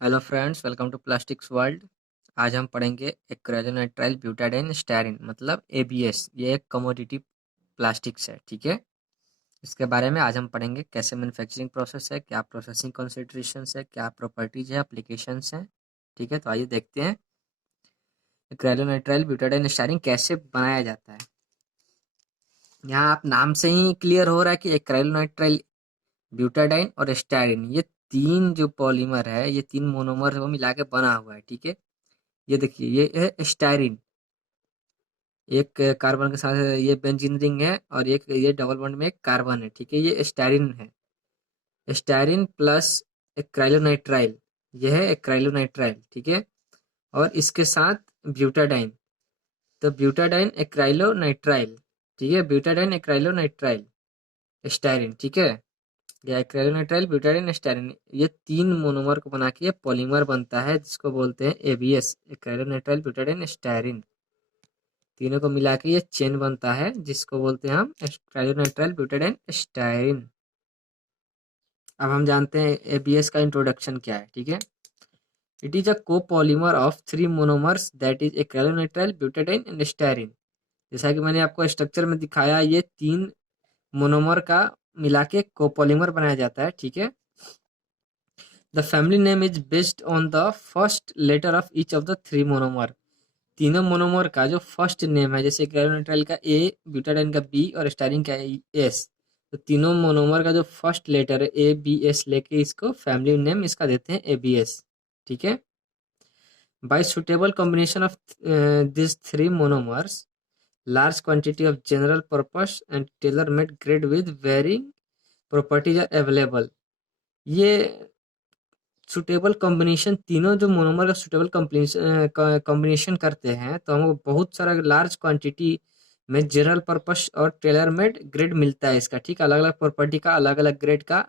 Hello friends, welcome to plastics world. आज हम पढ़ेंगे एक्रेलोनाइट्राइल ब्यूटाडाइन स्टायरिन मतलब एबीएस। ये एक कमोडिटी प्लास्टिक्स है, ठीक है। इसके बारे में आज हम पढ़ेंगे कैसे मैन्युफैक्चरिंग प्रोसेस है, क्या प्रोसेसिंग कंसिडरेशंस है, क्या प्रॉपर्टीज है, एप्लीकेशंस हैं। ठीक है, तो आइए देखते हैं एक्रेलोनाइट्राइल ब्यूटाडाइन स्टायरिन कैसे बनाया जाता है। यहाँ आप नाम से ही क्लियर हो रहा है कि एक्रेलोनाइट्राइल ब्यूटाडाइन और स्टायरिन ये तीन जो पॉलीमर है, ये तीन मोनोमर को मिला के बना हुआ है, ठीक है। ये देखिए, ये है स्टायरिन। एक कार्बन के साथ ये बेंजीन रिंग है और एक ये डबल बॉन्ड में एक कार्बन है, ठीक है। ये स्टायरिन है। स्टायरिन प्लस एक्राइलोनाइट्राइल, ये है एक्राइलोनाइट्राइल, ठीक है। और इसके साथ ब्यूटाडाइन, तो ब्यूटाडाइन एक्राइलोनाइट्राइल, ठीक है। ब्यूटाडाइन एक्राइलोनाइट्राइल स्टायरिन, ठीक है। या एक्राइलोनाइट्राइल ब्यूटाडाइन स्टायरिन, ये तीन मोनोमर को बना के ये पॉलीमर बनता है जिसको बोलते हैं एबीएस, एक्राइलोनाइट्राइल ब्यूटाडाइन स्टायरिन। तीनों को मिला के ये चेन बनता है जिसको बोलते हैं हम ट्राइलोनाइट्राइल ब्यूटाडाइन स्टायरिन। अब हम जानते हैं एबीएस का इंट्रोडक्शन क्या है, ठीक है। It is a copolymer of three monomers that is acrylonitrile butadiene and styrene. जैसा कि मैंने आपको स्ट्रक्चर में दिखाया, ये तीन मोनोमर का मिला के कोपॉलीमर बनाया जाता है, ठीक है। The family name is based on the first letter of each of the three monomer. तीनों मोनोमर का जो फर्स्ट नेम है, जैसे क्लोरोनाइट्राइल का ए, ब्यूटाडाइन का बी और स्टायरिन का एस, तो तीनों मोनोमर का जो फर्स्ट लेटर है ए बी एस लेके इसको फैमिली नेम इसका देते हैं एबीएस, ठीक है। Bye suitable combination of this three monomers, large quantity of general purpose and tailor made grade with varying properties are available। ये सुटेबल कॉम्बिनेशन, तीनों जो मोनोमर का सुटेबल कॉम्बिनेशन करते हैं तो हमको बहुत सारा लार्ज क्वांटिटी में जनरल पर्पस और टेलर मेड ग्रेड मिलता है इसका, ठीक है। अलग अलग प्रॉपर्टी का, अलग अलग ग्रेड का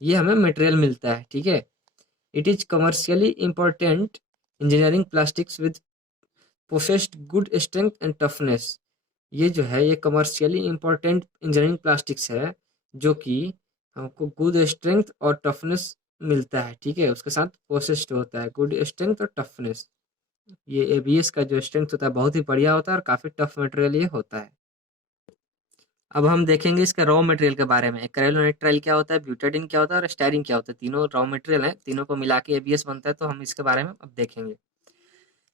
ये हमें मटेरियल मिलता है, ठीक है। It is commercially important engineering plastics with possessed good strength and toughness. ये जो है ये कमर्शियली इम्पोर्टेंट इंजीनियरिंग प्लास्टिक्स है जो कि हमको गुड स्ट्रेंथ और टफनेस मिलता है, ठीक है। उसके साथ पोसेस्ड होता है गुड स्ट्रेंथ और टफनेस। ये एबीएस का जो स्ट्रेंथ होता है बहुत ही बढ़िया होता है और काफी टफ मटेरियल ये होता है। अब हम देखेंगे इसके रॉ मटेरियल के बारे में। एक्रेलोनाइट्राइल क्या होता है, ब्यूटाडीन क्या होता है और स्टायरिन क्या होता है। तीनों रॉ मटेरियल है, तीनों को मिला के एबीएस बनता है, तो हम इसके बारे में अब देखेंगे।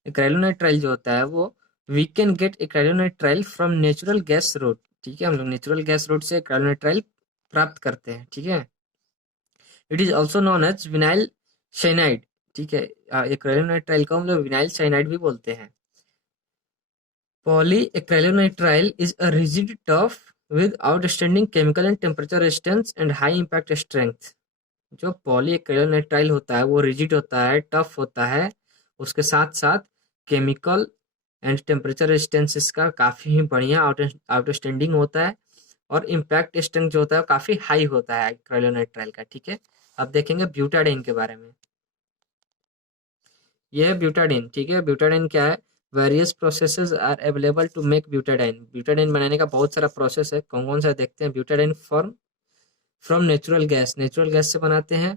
एक्रेलोनाइट्राइल जो होता है वो we can get acrylonitrile from natural gas road, ठीक है। हम लोग नेचुरल गैस रोड से एक्रेलोनाइट्राइल प्राप्त करते हैं, ठीक है। It is also known as vinyl cyanide, ठीक है। एक्रेलोनाइट्राइल को हम लोग विनाइल साइनाइड भी बोलते हैं। Polyacrylonitrile is a rigid tough with outstanding chemical and temperature resistance and high impact strength। जो पॉलीएक्रेलोनाइट्राइल होता है वो रिजिड होता है, टफ होता है, उसके साथ साथ केमिकल एंड टेम्परेचर रेजिस्टेंस इसका काफ़ी ही बढ़िया आउटस्टैंडिंग होता है और इम्पैक्ट स्ट्रेंथ जो होता है वो काफ़ी हाई होता है एक्रेलोनाइट्राइल का, ठीक है। अब देखेंगे ब्यूटाडीन के बारे में। ये है ब्यूटाडीन, ठीक है। ब्यूटाडीन क्या है, various processes are available to make butadiene. Butadiene बनाने का बहुत सारा प्रोसेस है, कौन कौन सा देखते हैं। Butadiene form from natural gas, natural gas से बनाते हैं।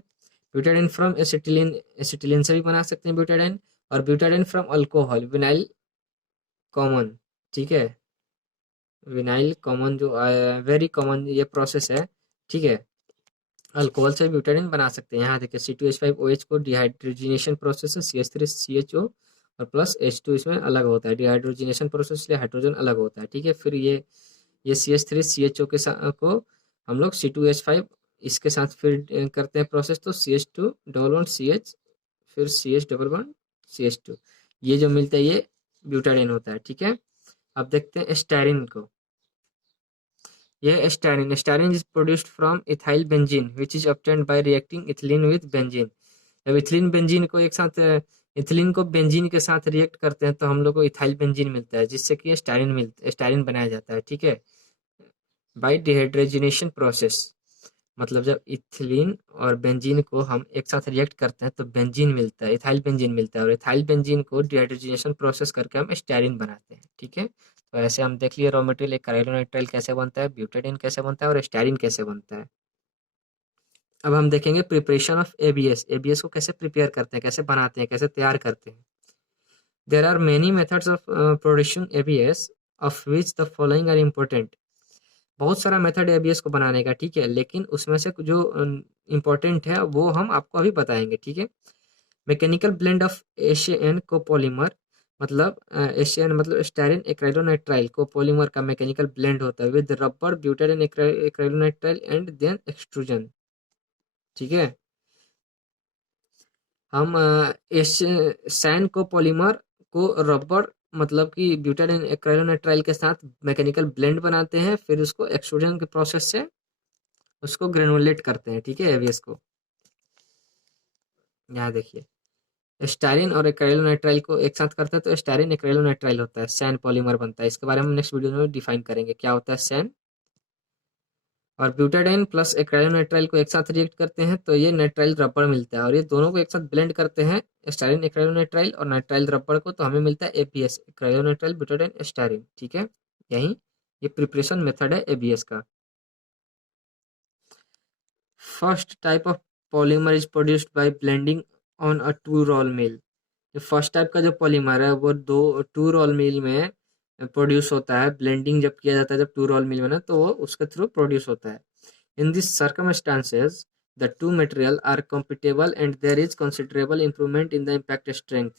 ब्यूटाडीन फ्रॉम एसिटिलीन, एसिटिलीन से भी बना सकते हैं ब्यूटाडीन। और butadiene from alcohol, vinyl common, ठीक है। विनाइल कॉमन जो वेरी कॉमन ये प्रोसेस है, ठीक है। अल्कोहल से ब्यूटाडीन बना सकते हैं। यहाँ देखिए C2H5OH को डिहाइड्रोजिनेशन प्रोसेस है, CH3CHO और प्लस H2 इसमें अलग होता है। डिहाइड्रोजिनेशन प्रोसेस इसलिए हाइड्रोजन अलग होता है, ठीक है। फिर ये CH3CHO के साथ को हम लोग C2H5 इसके साथ फिर करते हैं प्रोसेस, तो CH2 डबल बॉन्ड CH, फिर CH डबल बॉन्ड CH2, ये जो मिलता है ये ब्यूटाडीन होता है, ठीक है। अब देखते हैं स्टायरिन को। यह styrene, styrene is produced from ethyl benzene which is obtained by reacting ethylene with benzene. जब इथिलीन बेंजीन को एक साथ इथिलीन को बेंजीन के साथ रिएक्ट करते हैं तो हम लोग को इथाइल बेंजीन मिलता है जिससे कि स्टायरिन बनाया जाता है, ठीक है। बाय डिहाइड्रोजनेशन प्रोसेस, मतलब जब इथिलीन और बेंजीन को हम एक साथ रिएक्ट करते हैं तो बेंजीन मिलता है, इथाइल बेंजीन मिलता है, और इथाइल बेंजीन को डिहाइड्रोजनेशन प्रोसेस करके हम स्टायरिन बनाते हैं, ठीक है। तो ऐसे हम देख लिए रॉ मटेरियल, एक कार्बोनाइट्राइल कैसे बनता है, ब्यूटाडीन कैसे बनता है और स्टायरिन कैसे बनता है। अब हम देखेंगे प्रिपरेशन ऑफ एबीएस। एबीएस को कैसे प्रिपेयर करते हैं, कैसे बनाते हैं, कैसे तैयार करते हैं। There are many methods of producing ABS of which the following are important. बहुत सारा मेथड है एबीएस को बनाने का, ठीक है, लेकिन उसमें से जो इम्पोर्टेंट है वो हम आपको अभी बताएंगे, ठीक है। Mechanical blend of SAN copolymer, मतलब एशियन मतलब स्टायरीन एक्राइलोनाइट्राइल कोपोलीमर का मैकेनिकल ब्लेंड होता है with rubber butadiene acrylonitrile and then extrusion, ठीक है। हम सैन कोपोलीमर को रबर मतलब कि ब्यूटाडीन एक्राइलोनाइट्राइल के साथ मैकेनिकल ब्लेंड बनाते हैं, फिर उसको एक्सट्रूजन के प्रोसेस से उसको ग्रेनुलेट करते हैं, ठीक है, एबीएस को। यहाँ देखिए स्टायरीन और एक्राइलोनाइट्राइल को एक साथ करते हैं तो स्टायरीन एक्राइलोनाइट्राइल होता है, सैन पॉलीमर बनता है। इसके बारे में हम नेक्स्ट वीडियो में डिफाइन करेंगे क्या होता है सैन। और ब्यूटाडाइन प्लस एक्राइलोनाइट्राइल को एक साथ रिएक्ट करते हैं तो ये नाइट्राइल रबर मिलता है, और ये दोनों को एक साथ ब्लेंड करते हैं स्टायरीन एक्राइलोनाइट्राइल और नाइट्राइल रबर को, तो हमें मिलता है एबीएस, एक्राइलोनाइट्राइल ब्यूटाडाइन स्टायरीन, ठीक है। यही ये प्रिपरेशन मेथड है एबीएस का। First type of polymer is produced by blending on a two roll mill. जो फर्स्ट टाइप का जो पॉलीमर है वो दो टू रोल मिल में प्रोड्यूस होता है। ब्लेंडिंग जब किया जाता है जब टू रोल मिल में ना, तो वो उसके थ्रू प्रोड्यूस होता है। In this circumstances the two material are compatible and there is considerable improvement in the impact strength।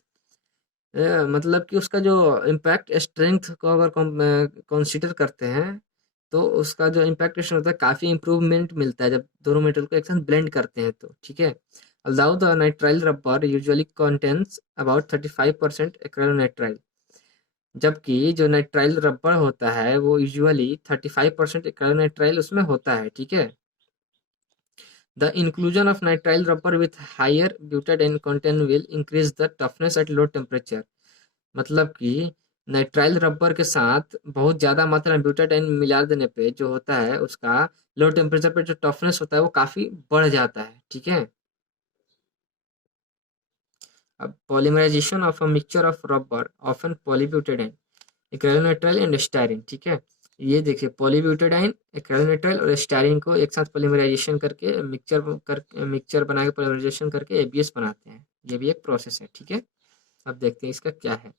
मतलब कि उसका जो इम्पैक्ट स्ट्रेंथ को अगर कंसीडर करते हैं तो उसका जो इम्पैक्ट स्ट्रेंथ होता है काफ़ी इंप्रूवमेंट मिलता है जब दोनों मेटल को एक साथ ब्लेंड करते हैं तो, ठीक है। although the nitrile rubber usually contains about 35% acrylonitrile, जबकि जो नाइट्राइल रबर होता है वो यूजुअली 35% एक्राइलोनाइट्राइल उसमें होता है, ठीक है। The inclusion of nitrile rubber with higher butadiene content will increase the toughness at low temperature. मतलब कि नाइट्राइल रबर के साथ बहुत ज़्यादा मात्रा में ब्यूटाडाइन मिला देने पे जो होता है उसका लो टेम्परेचर पे जो टफनेस होता है वो काफ़ी बढ़ जाता है, ठीक है। अब polymerization of a mixture of rubber often polybutadiene acrylonitrile and styrene, ठीक है। ये देखिए पॉलीब्यूटाडाइन एक्राइलोनाइट्राइल और स्टायरीन को एक साथ पॉलीमराइजेशन करके मिक्सचर बना के पॉलीमराइजेशन करके एबीएस बनाते हैं। ये भी एक प्रोसेस है, ठीक है। अब देखते हैं इसका क्या है।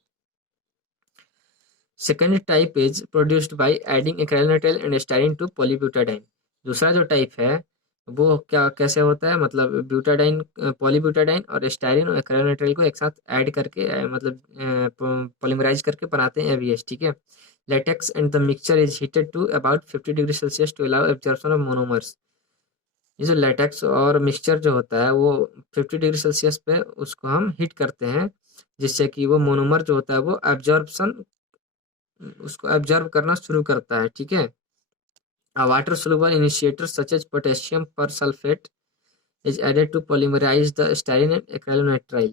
Second type is produced by adding acrylonitrile and styrene to polybutadiene. दूसरा जो टाइप है वो क्या कैसे होता है, मतलब ब्यूटाडाइन पॉलीब्यूटाडाइन और स्टायरीन और एक्राइलोनाइट्राइल को एक साथ ऐड करके मतलब पॉलीमराइज करके बनाते हैं एबीएस, ठीक है। Latex and the mixture is heated to about 50 degree Celsius to allow absorption of monomers. ये जो लेटेक्स और मिक्सचर जो होता है वो 50 डिग्री सेल्सियस पे उसको हम हीट करते हैं, जिससे कि वो मोनोमर जो होता है वो एब्जॉर्प्शन उसको एब्जॉर्ब करना शुरू करता है, ठीक है। A water soluble initiator such as potassium persulfate is added to polymerize the styrene and acrylonitrile।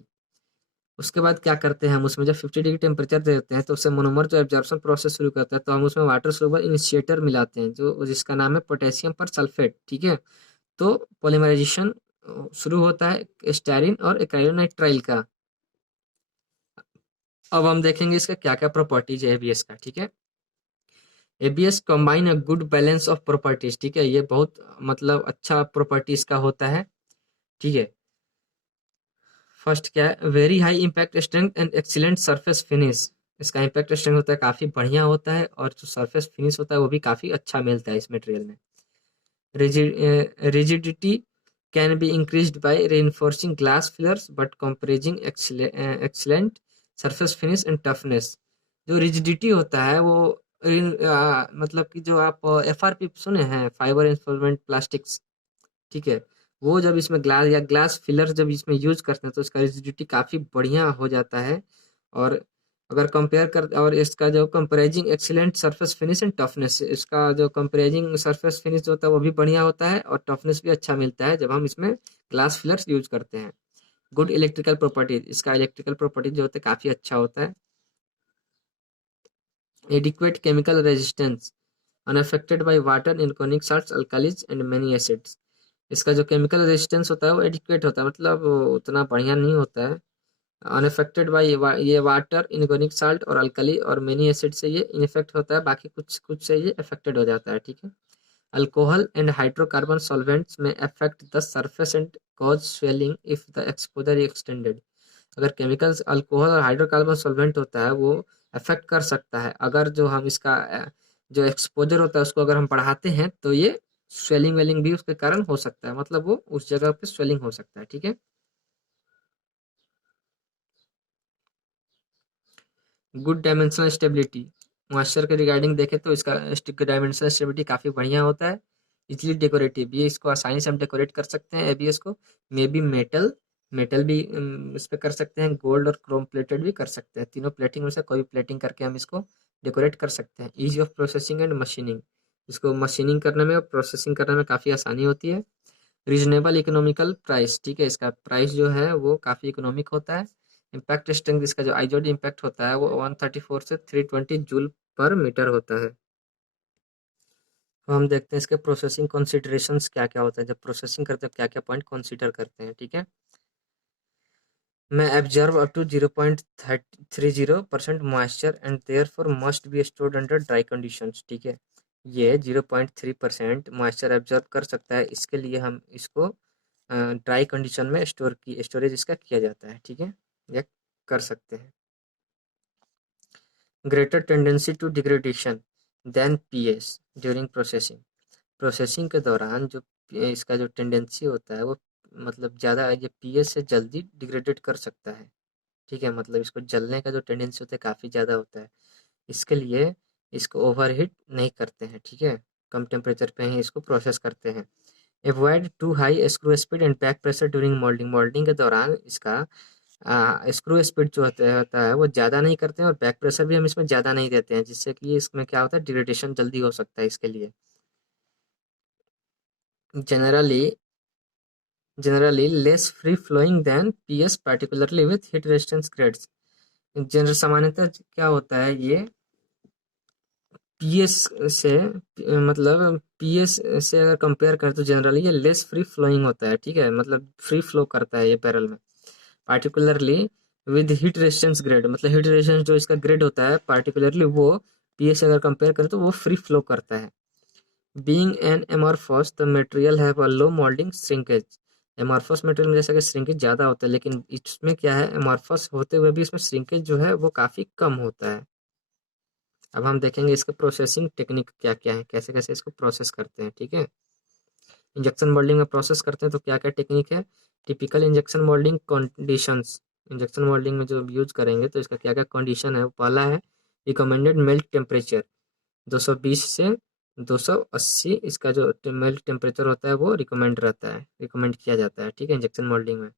उसके बाद क्या करते हैं हम उसमें जब 50 डिग्री टेम्परेचर देते हैं तो उससे मोनोमर जो एब्जॉर्प्शन प्रोसेस शुरू करता है, तो हम उसमें वाटर सोलुबल इनिशिएटर मिलाते हैं जो जिसका नाम है पोटेशियम पर सल्फेट, ठीक है। तो पॉलीमराइजेशन शुरू होता है स्टायरीन और एक्राइलोनाइट्राइल का। अब हम देखेंगे इसका क्या क्या प्रॉपर्टीज है एबीएस का, ठीक है। ABS combine a good balance of properties, ठीक है। ये बहुत मतलब अच्छा प्रॉपर्टीज का होता है, ठीक है। फर्स्ट क्या है, very high impact strength and excellent surface finish. इसका इम्पैक्ट स्ट्रेंथ होता है काफ़ी बढ़िया होता है, और जो सरफेस फिनिश होता है वो भी काफ़ी अच्छा मिलता है इस मटेरियल में। Rigidity can be increased by reinforcing glass fillers but comprising excellent surface finish and toughness. जो रिजिडिटी होता है वो मतलब कि जो आप एफआरपी सुने हैं, फाइबर इंसोल्वेंट प्लास्टिक्स, ठीक है। वो जब इसमें ग्लास या ग्लास फिलर जब इसमें यूज करते हैं तो इसका रिजिडिटी काफ़ी बढ़िया हो जाता है। और अगर कंपेयर कर और इसका जो comprising excellent surface finish and toughness, इसका जो कंपेरेजिंग सरफेस फिनिश होता है वो भी बढ़िया होता है और टफनेस भी अच्छा मिलता है जब हम इसमें ग्लास फिलर्स यूज करते हैं। गुड इलेक्ट्रिकल प्रॉपर्टीज, इसका इलेक्ट्रिकल प्रॉपर्टीज जो होता है काफ़ी अच्छा होता है। Adequate chemical resistance unaffected by water, inorganic salts, alkalis and many acids। इसका जो केमिकल रेजिस्टेंस होता है वो एडिक्वेट होता है, मतलब वो उतना बढ़िया नहीं होता है। अनअफेक्टेड बाय ये वाटर, इनऑर्गेनिक साल्ट और अल्कली और मेनी एसिड से ये इनफेक्ट होता है, बाकी कुछ कुछ से ये अफेक्टेड हो जाता है, ठीक है। अल्कोहल एंड हाइड्रोकार्बन सॉल्वेंट्स में affect the surface and cause swelling if the exposure extended. अगर केमिकल्स अल्कोहल और हाइड्रोकार्बन सॉल्वेंट होता है वो अफेक्ट कर सकता है, अगर जो हम इसका जो एक्सपोजर होता है उसको अगर हम बढ़ाते हैं तो ये स्वेलिंग वेलिंग भी उसके कारण हो सकता है, मतलब वो उस जगह पे स्वेलिंग हो सकता है। ठीक है। गुड डायमेंशनल स्टेबिलिटी, मॉइस्चर के रिगार्डिंग देखें तो इसका डायमेंशनल स्टेबिलिटी काफ़ी बढ़िया होता है। इजली डेकोरेटिव, ये इसको आसानी से हम डेकोरेट कर सकते हैं एबीएस को। मे बी मेटल, मेटल भी इस पे कर सकते हैं, गोल्ड और क्रोम प्लेटेड भी कर सकते हैं, तीनों प्लेटिंग में से कोई भी प्लेटिंग करके हम इसको डेकोरेट कर सकते हैं। Easy of processing and machining, इसको मशीनिंग करने में और प्रोसेसिंग करने में काफ़ी आसानी होती है। रीजनेबल इकोनॉमिकल प्राइस, ठीक है, इसका प्राइस जो है वो काफ़ी इकोनॉमिक होता है। इम्पैक्ट स्ट्रेंथ, इसका जो आइजोड इम्पैक्ट होता है वो 134 से 320 जूल पर मीटर होता है। तो हम देखते हैं इसके प्रोसेसिंग कंसिडरेशंस क्या क्या होता है, जब प्रोसेसिंग करते हैं क्या क्या पॉइंट कंसीडर करते हैं। ठीक है। May absorb up to 0.30% moisture and therefore must be stored under dry conditions. ठीक है, ये 0.3% मॉइस्चर एब्जर्व कर सकता है, इसके लिए हम इसको ड्राई कंडीशन में स्टोरेज इसका किया जाता है। ठीक है, ये कर सकते हैं। Greater tendency to degradation than PS during processing, processing के दौरान जो इसका जो टेंडेंसी होता है वो मतलब ज़्यादा ये पीएस से जल्दी डिग्रेडेट कर सकता है। ठीक है, मतलब इसको जलने का जो टेंडेंसी होता है काफ़ी ज़्यादा होता है, इसके लिए इसको ओवरहीट नहीं करते हैं। ठीक है, कम टेम्परेचर पे ही इसको प्रोसेस करते हैं। Avoid too high screw speed and back pressure during moulding, moulding के दौरान इसका स्क्रू स्पीड जो होता है वो ज़्यादा नहीं करते हैं और बैक प्रेशर भी हम इसमें ज़्यादा नहीं देते हैं, जिससे कि इसमें क्या होता है डिग्रेडेशन जल्दी हो सकता है इसके लिए। Generally generally less free flowing than PS particularly with heat resistance grades। General सामान्यतः क्या होता है ये पीएस से मतलब पीएस से अगर कंपेयर करें तो जनरली ये लेस फ्री फ्लोइंग होता है। ठीक है, मतलब फ्री फ्लो करता है ये बैरल में, particularly with heat resistance grade, मतलब हीट रेजिस्टेंस जो इसका ग्रेड होता है पार्टिकुलरली वो पीएस से अगर कंपेयर करें तो वो फ्री फ्लो करता है। Being an amorphous the material have a low moulding shrinkage, amorphous material में जैसा कि श्रिंकेज ज़्यादा होता है, लेकिन इसमें क्या है एमॉर्फस होते हुए भी इसमें श्रिंकेज जो है वो काफ़ी कम होता है। अब हम देखेंगे इसके प्रोसेसिंग टेक्निक क्या क्या है, कैसे कैसे इसको प्रोसेस करते हैं। ठीक है, इंजेक्शन मोल्डिंग में प्रोसेस करते हैं तो क्या क्या टेक्निक है। Typical injection moulding conditions, injection moulding में जो यूज करेंगे तो इसका क्या क्या कंडीशन है। पहला है रिकमेंडेड मेल्ट टेम्परेचर, 220 से 280 इसका जो मेल्ट टेम्परेचर होता है वो रिकमेंड रहता है, रिकमेंड किया जाता है। ठीक है, इंजेक्शन मोल्डिंग में।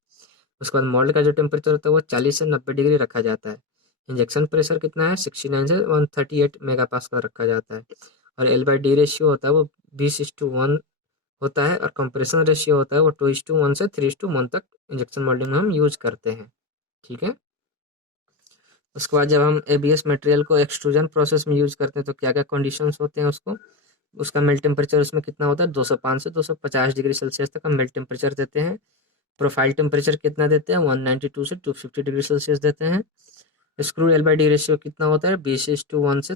उसके बाद मोल्ड का जो टेम्परेचर होता है वो 40 से 90 डिग्री रखा जाता है। इंजेक्शन प्रेशर कितना है 69 से 138 मेगा पास्कल रखा जाता है। और एल बाई डी रेशियो होता है वो 20:1 होता है, और कंप्रेशन रेशियो होता है वो 2:1 से 3:1 तक इंजेक्शन मोल्डिंग में हम यूज करते हैं। ठीक है, उसके बाद जब हम एबीएस मटेरियल को एक्सट्रूजन प्रोसेस में यूज करते हैं तो क्या क्या कंडीशंस होते हैं उसको, उसका मेल्ट टेम्परेचर उसमें कितना होता है 205 से 250 डिग्री सेल्सियस तक हम मेल्ट टेम्परेचर देते हैं। प्रोफाइल टेम्परेचर कितना देते हैं 192 से 250 डिग्री सेल्सियस देते हैं। Screw L by D ratio कितना होता है 20:1 से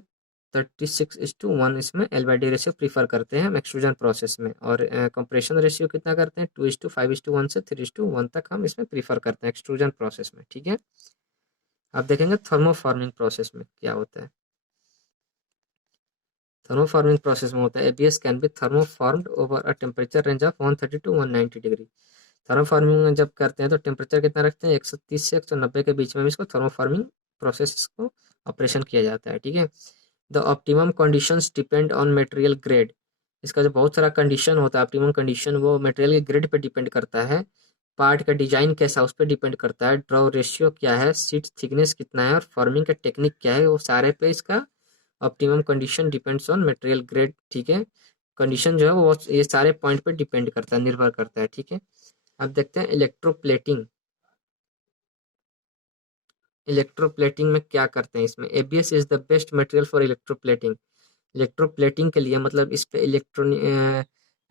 36:1, इसमें L by D ratio prefer करते हैं हम एक्सट्रूजन प्रोसेस में। और कंप्रेशन रेशियो कितना करते हैं 2:5:1 से 3:1 तक हम इसमें प्रीफर करते हैं एक्सट्रूजन प्रोसेस में। ठीक है, अब देखेंगे थर्मोफॉर्मिंग प्रोसेस में क्या होता है। थर्मोफॉर्मिंग प्रोसेस में होता है ABS can be thermoformed over a temperature range of 130 to 190 degree. Thermoforming में जब करते हैं तो टेम्परेचर कितना रखते हैं 130 से 190 के बीच में इसको थर्मोफॉर्मिंग प्रोसेस को ऑपरेशन किया जाता है। ठीक है, the optimum conditions depend on material grade, इसका जो बहुत सारा कंडीशन होता है ऑप्टिमम कंडीशन वो मटेरियल के ग्रेड पे डिपेंड करता है। पार्ट का डिजाइन कैसा उस पर डिपेंड करता है, ड्रॉ रेशियो क्या है, सीट थिकनेस कितना है, और फॉर्मिंग का टेक्निक क्या है, वो सारे पे इसका optimum condition depends on material grade. ठीक है, कंडीशन जो है वो ये सारे पॉइंट पे डिपेंड करता है, निर्भर करता है। ठीक है, अब देखते हैं इलेक्ट्रोप्लेटिंग। इलेक्ट्रोप्लेटिंग में क्या करते हैं, इसमें ABS is the best material for electroplating. Electroplating के लिए मतलब इस पे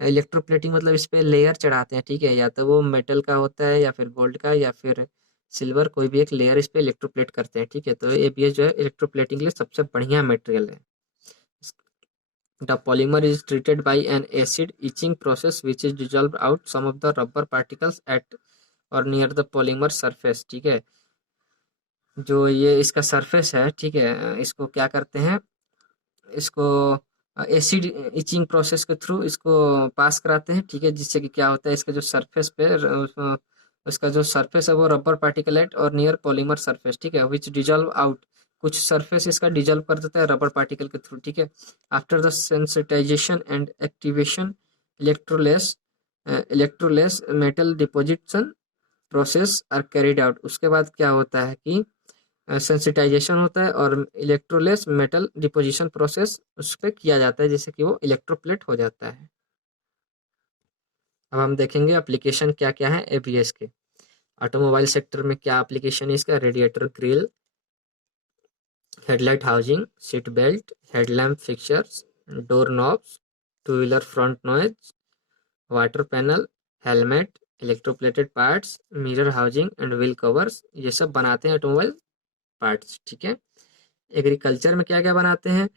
इलेक्ट्रोप्लेटिंग मतलब इस पे लेयर चढ़ाते हैं। ठीक है, या तो वो मेटल का होता है या फिर गोल्ड का या फिर सिल्वर, कोई भी एक लेयर इस पे इलेक्ट्रोप्लेट करते हैं। ठीक है, तो एबीएस जो है इलेक्ट्रोप्लेटिंग के लिए सबसे बढ़िया मटेरियल है। The polymer is treated by an acid etching process which is dissolved out some of the rubber particles at or near the polymer surface। ठीक है, जो ये इसका सरफेस है, ठीक है, इसको क्या करते हैं, इसको एसिड इचिंग प्रोसेस के थ्रू इसको पास कराते हैं। ठीक है, जिससे कि क्या होता है, इसका जो सरफेस पे उसका जो सरफेस है वो रबर पार्टिकलेट और नियर पॉलीमर सरफेस, ठीक है, विच डिजॉल्व आउट, कुछ सरफेस इसका डिजॉल्व कर देता है रबर पार्टिकल के थ्रू। ठीक है, after the sensitization and activation electroless electroless metal deposition process are carried out. उसके बाद क्या होता है कि सेंसिटाइजेशन होता है और इलेक्ट्रोलेस मेटल डिपोजिशन प्रोसेस उस पर किया जाता है, जैसे कि वो इलेक्ट्रोप्लेट हो जाता है। अब हम देखेंगे एप्लीकेशन क्या क्या है एबीएस के। ऑटोमोबाइल सेक्टर में क्या एप्लीकेशन है इसका, radiator grille, headlight housing, seat belt, headlamp fixtures, door knobs, two wheeler front noise, water panel, helmet, electroplated parts, mirror housing and wheel covers, ये सब बनाते हैं ऑटोमोबाइल पार्ट्स। ठीक है, एग्रीकल्चर में क्या क्या बनाते हैं,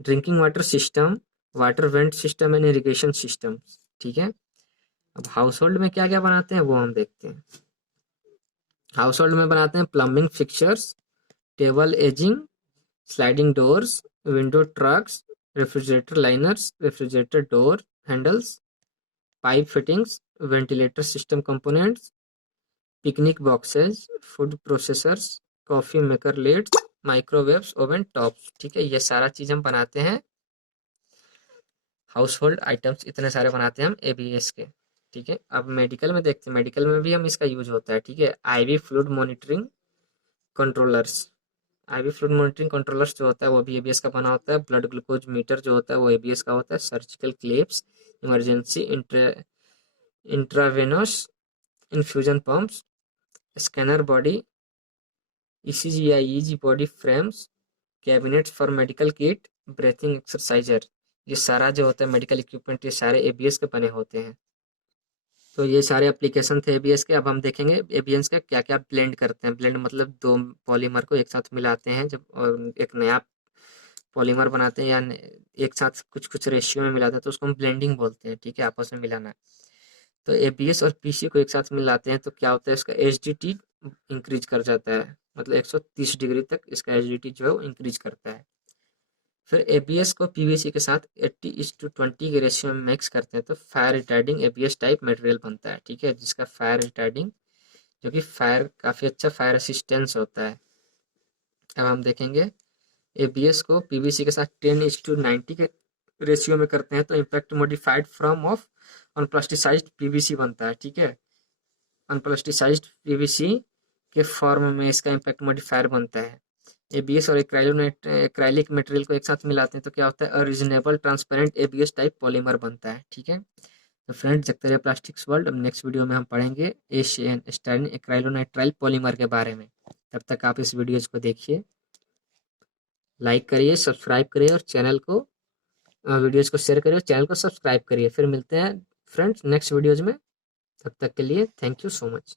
drinking water system, water went system and irrigation system. ठीक है, अब हाउस होल्ड में क्या क्या बनाते हैं वो हम देखते हैं। हाउस होल्ड में बनाते हैं plumbing fixtures, table edging, sliding doors, window tracks, refrigerator liners, refrigerator door handles, pipe fittings, ventilator system components, picnic boxes, food processors, coffee maker lids, microwaves, oven tops. ठीक है, ये सारा चीज हम बनाते हैं, हाउस होल्ड आइटम्स इतने सारे बनाते हैं हम एबीएस के। ठीक है, अब मेडिकल में देखते हैं, मेडिकल में भी हम इसका यूज होता है। ठीक है, IV fluid monitoring controllers, IV fluid monitoring controllers जो होता है वो भी एबीएस का बना होता है। ब्लड ग्लूकोज मीटर जो होता है वो एबीएस का होता है। Surgical clips, emergency intravenous infusion pumps, scanner body, ECG या EEG body frames, cabinets for medical kit, breathing exerciser, ये सारा जो होता है मेडिकल इक्विपमेंट ये सारे एबीएस के बने होते हैं। तो ये सारे एप्लीकेशन थे एबीएस के। अब हम देखेंगे एबीएस का क्या क्या ब्लेंड करते हैं। ब्लेंड मतलब दो पॉलीमर को एक साथ मिलाते हैं जब और एक नया पॉलीमर बनाते हैं या एक साथ कुछ कुछ रेशियो में मिलाते हैं तो उसको हम ब्लेंडिंग बोलते हैं। ठीक है, आपस में मिलाना है। तो एबीएस और पीसी को एक साथ मिलाते हैं तो क्या होता है, इसका एचडीटी इंक्रीज कर जाता है, मतलब 130 डिग्री तक इसका एचडीटी जो है वो इंक्रीज करता है। फिर एबीएस को पीवीसी के साथ 80:20 के रेशियो में मिक्स करते हैं तो fire retarding ABS type material बनता है। ठीक है, जिसका फायर रिटार्डिंग जो कि फायर काफ़ी अच्छा फायर रेसिस्टेंस होता है। अब हम देखेंगे एबीएस को पीवीसी के साथ 10:90 के रेशियो में करते हैं तो impact modified from of unplasticized PVC बनता है। ठीक है, अनप्लास्टिसाइज्ड पीवीसी के फॉर्म में इसका इम्पैक्ट मॉडिफायर बनता है। एबीएस और एक्राइलिक मटेरियल को एक साथ मिलाते हैं तो क्या होता है, reasonable transparent ABS type polymer बनता है। ठीक है, तो फ्रेंड्स देखते रहिए प्लास्टिक्स वर्ल्ड। अब नेक्स्ट वीडियो में हम पढ़ेंगे एशियन स्टाइलिन एक्राइलोनाइट्राइल पॉलीमर के बारे में। तब तक आप इस वीडियोज को देखिए, लाइक करिए, सब्सक्राइब करिए और चैनल को वीडियोज को शेयर करिए और चैनल को सब्सक्राइब करिए। फिर मिलते हैं फ्रेंड्स नेक्स्ट वीडियोज में, तब तक के लिए थैंक यू सो मच।